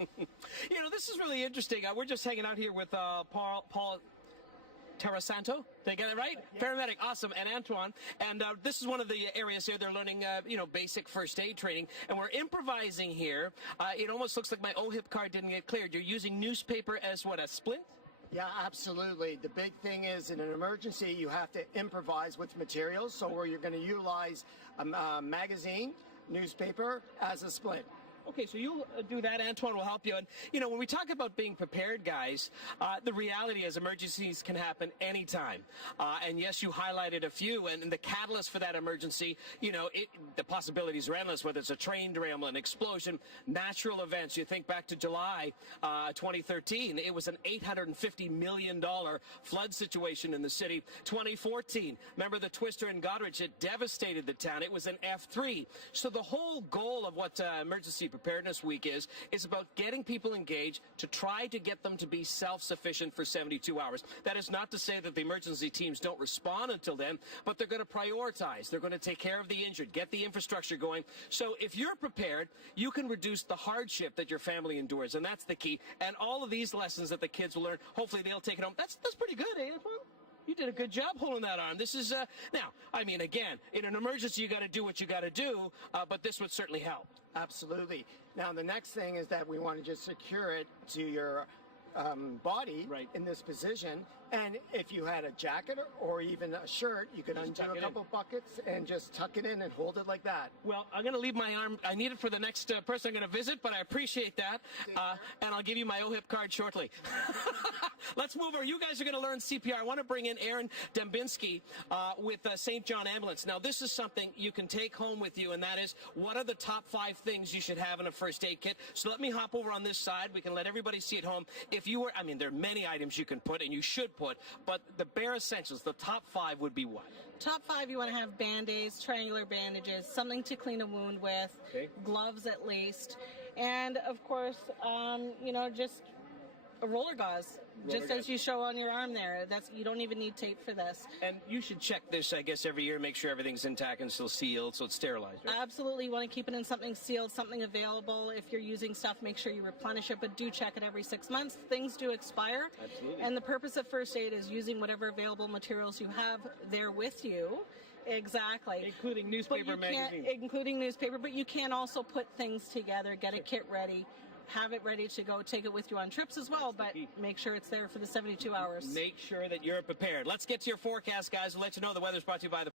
You know, this is really interesting. We're just hanging out here with Paul Terrasanto. Did I get it right? Yeah. Paramedic, awesome, and Antoine. And this is one of the areas here they're learning, basic first aid training. And we're improvising here. It almost looks like my OHIP card didn't get cleared. You're using newspaper as what, a splint? Yeah, absolutely. The big thing is in an emergency, you have to improvise with materials. So where you're going to utilize a magazine, newspaper as a splint. Okay, so you'll do that. Antoine will help you. And, you know, when we talk about being prepared, guys, the reality is emergencies can happen anytime. And yes, you highlighted a few. And the catalyst for that emergency, the possibilities are endless, whether it's a train derailment, an explosion, natural events. You think back to July 2013. It was an $850 million flood situation in the city. 2014, remember the twister in Goderich? It devastated the town. It was an F3. So the whole goal of what Emergency Preparedness Week is about getting people engaged to try to get them to be self-sufficient for 72 hours. That is not to say that the emergency teams don't respond until then, but they're going to prioritize. They're going to take care of the injured, get the infrastructure going. So if you're prepared, you can reduce the hardship that your family endures, and that's the key. And all of these lessons that the kids will learn, hopefully they'll take it home. That's pretty good, eh, Antoine? You did a good job holding that arm. This is, now, I mean, again, in an emergency, you got to do what you got to do, but this would certainly help. Absolutely. Now, the next thing is that we want to just secure it to your body in this position. And if you had a jacket or even a shirt, you could undo a couple buckets and just tuck it in and hold it like that. Well, I'm going to leave my arm. I need it for the next person I'm going to visit, but I appreciate that. And I'll give you my OHIP card shortly. Let's move over. You guys are going to learn CPR. I want to bring in Aaron Dembinski with St. John Ambulance. Now, this is something you can take home with you, and that is, what are the top 5 things you should have in a first aid kit? So let me hop over on this side. We can let everybody see at home. If you were, there are many items you can put, and you should put, but the bare essentials, the top 5 would be what? Top 5, you want to have Band-Aids, triangular bandages, something to clean a wound with, gloves at least, and of course, just a roller gauze, as you show on your arm there. You don't even need tape for this. And you should check this, I guess, every year, make sure everything's intact and still sealed, so it's sterilized, right? Absolutely. You want to keep it in something sealed, something available. If you're using stuff, make sure you replenish it, but do check it every 6 months. Things do expire. Absolutely. And the purpose of first aid is using whatever available materials you have there with you. Exactly. Including newspaper, magazine. Including newspaper, but you can also put things together, get a kit ready, have it ready to go, take it with you on trips as well, but make sure it's there for the 72 hours. Make sure that you're prepared. Let's get to your forecast, guys. We'll let you know the weather's brought to you by the